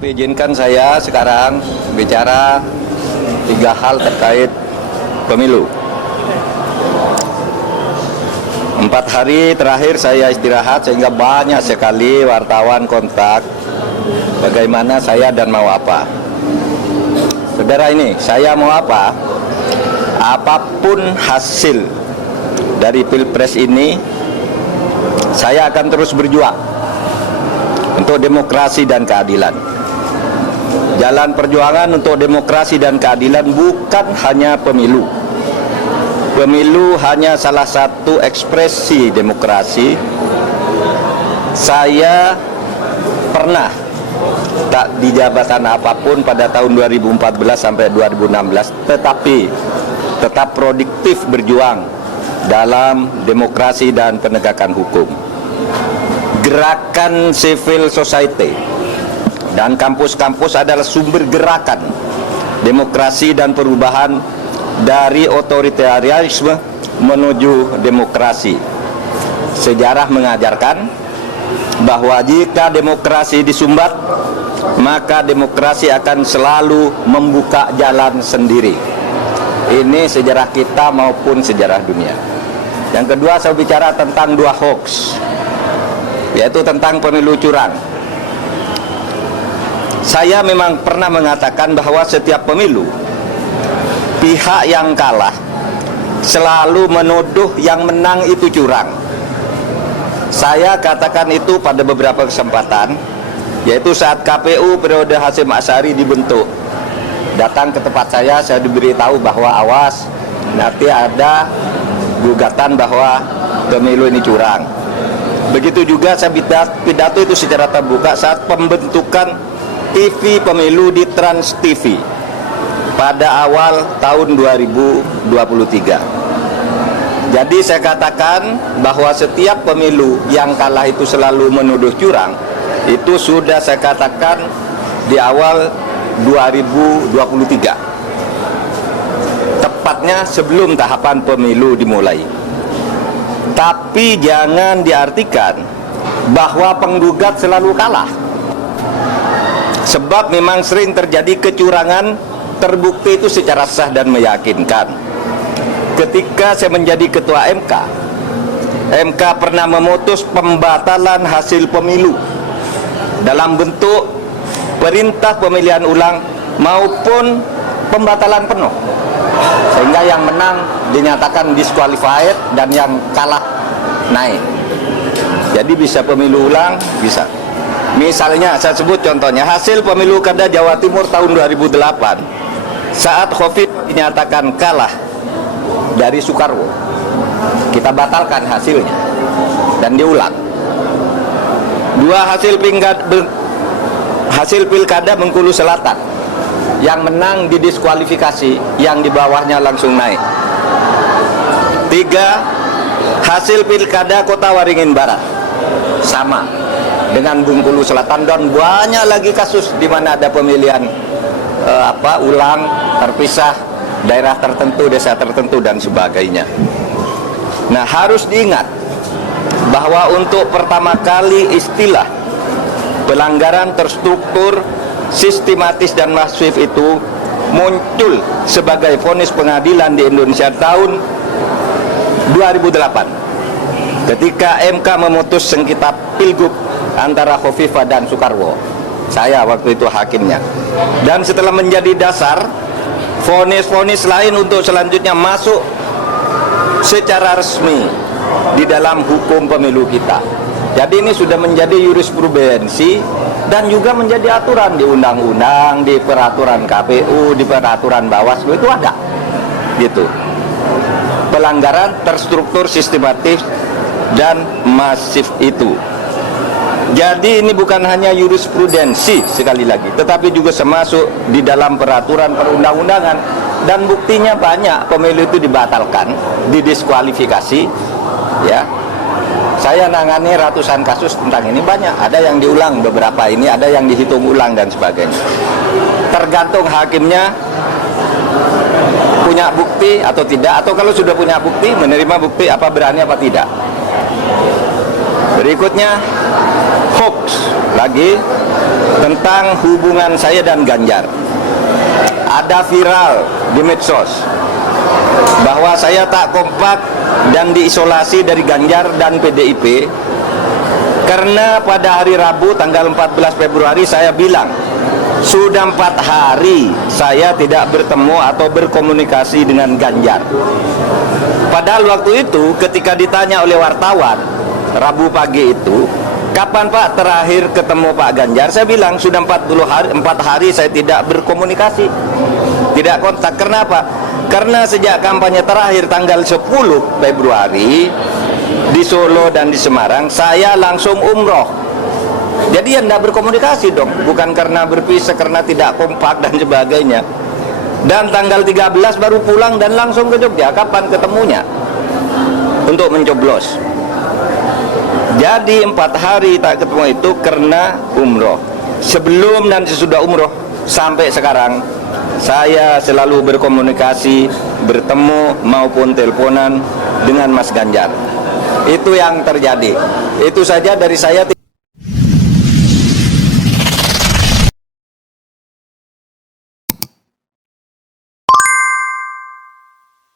Tapi izinkan saya sekarang bicara 3 hal terkait pemilu. 4 hari terakhir saya istirahat sehingga banyak sekali wartawan kontak bagaimana saya dan mau apa. Saudara, ini saya mau apa? Apapun hasil dari Pilpres ini, saya akan terus berjuang untuk demokrasi dan keadilan. Jalan perjuangan untuk demokrasi dan keadilan bukan hanya pemilu. Pemilu hanya salah satu ekspresi demokrasi. Saya pernah tak di jabatan apapun pada tahun 2014 sampai 2016, tetapi tetap produktif berjuang dalam demokrasi dan penegakan hukum. Gerakan civil society dan kampus-kampus adalah sumber gerakan demokrasi dan perubahan dari otoritarianisme menuju demokrasi. Sejarah mengajarkan bahwa jika demokrasi disumbat, maka demokrasi akan selalu membuka jalan sendiri. Ini sejarah kita maupun sejarah dunia. Yang kedua, saya bicara tentang 2 hoax, yaitu tentang pemilu curang. Saya memang pernah mengatakan bahwa setiap pemilu, pihak yang kalah selalu menuduh yang menang itu curang. Saya katakan itu pada beberapa kesempatan, yaitu saat KPU periode Hasyim Asy'ari dibentuk. Datang ke tempat saya diberitahu bahwa awas, nanti ada gugatan bahwa pemilu ini curang. Begitu juga saya pidato itu secara terbuka saat pembentukan TV pemilu di Trans TV pada awal tahun 2023. Jadi saya katakan bahwa setiap pemilu yang kalah itu selalu menuduh curang. Itu sudah saya katakan di awal 2023, tepatnya sebelum tahapan pemilu dimulai. Tapi jangan diartikan bahwa penggugat selalu kalah, sebab memang sering terjadi kecurangan terbukti itu secara sah dan meyakinkan. Ketika saya menjadi ketua MK pernah memutus pembatalan hasil pemilu dalam bentuk perintah pemilihan ulang maupun pembatalan penuh, sehingga yang menang dinyatakan disqualified dan yang kalah naik. Jadi bisa pemilu ulang, bisa. Misalnya saya sebut contohnya hasil pemilu kada Jawa Timur tahun 2008 saat Khofif dinyatakan kalah dari Soekarwo, kita batalkan hasilnya dan diulang. 2 hasil pilkada Bengkulu Selatan, yang menang didiskualifikasi, yang di bawahnya langsung naik. 3 hasil pilkada Kota Waringin Barat sama dengan Bengkulu Selatan, dan banyak lagi kasus di mana ada pemilihan ulang, terpisah, daerah tertentu, desa tertentu dan sebagainya. Nah, harus diingat bahwa untuk pertama kali istilah pelanggaran terstruktur, sistematis dan masif itu muncul sebagai vonis pengadilan di Indonesia tahun 2008 ketika MK memutus sengketa pilgub antara Khofifah dan Soekarwo. Saya waktu itu hakimnya, dan setelah menjadi dasar vonis-vonis lain untuk selanjutnya masuk secara resmi di dalam hukum pemilu kita. Jadi ini sudah menjadi jurisprudensi dan juga menjadi aturan di undang-undang, di peraturan KPU, di peraturan Bawaslu itu ada. Gitu. Pelanggaran terstruktur, sistematis dan masif itu. Jadi ini bukan hanya jurisprudensi sekali lagi, tetapi juga termasuk di dalam peraturan perundang-undangan, dan buktinya banyak pemilu itu dibatalkan, didiskualifikasi, ya. Saya nangani ratusan kasus tentang ini, banyak. Ada yang diulang beberapa ini, ada yang dihitung ulang dan sebagainya. Tergantung hakimnya punya bukti atau tidak, atau kalau sudah punya bukti, menerima bukti apa berani apa tidak. Berikutnya hoax. lagi tentang hubungan saya dan Ganjar. Ada viral di medsos bahwa saya tak kompak dan diisolasi dari Ganjar dan PDIP karena pada hari Rabu tanggal 14 Februari saya bilang sudah 4 hari saya tidak bertemu atau berkomunikasi dengan Ganjar. Padahal waktu itu ketika ditanya oleh wartawan Rabu pagi itu, kapan Pak terakhir ketemu Pak Ganjar? Saya bilang sudah 4 hari saya tidak berkomunikasi, tidak kontak. Kenapa? Karena sejak kampanye terakhir tanggal 10 Februari di Solo dan di Semarang, saya langsung umroh. Jadi ya tidak berkomunikasi dong, bukan karena berpisah, karena tidak kompak dan sebagainya. Dan tanggal 13 baru pulang dan langsung ke Jogja. Kapan ketemunya? Untuk mencoblos. Jadi 4 hari tak ketemu itu karena umroh. Sebelum dan sesudah umroh sampai sekarang saya selalu berkomunikasi, bertemu maupun teleponan dengan Mas Ganjar. Itu yang terjadi. Itu saja dari saya.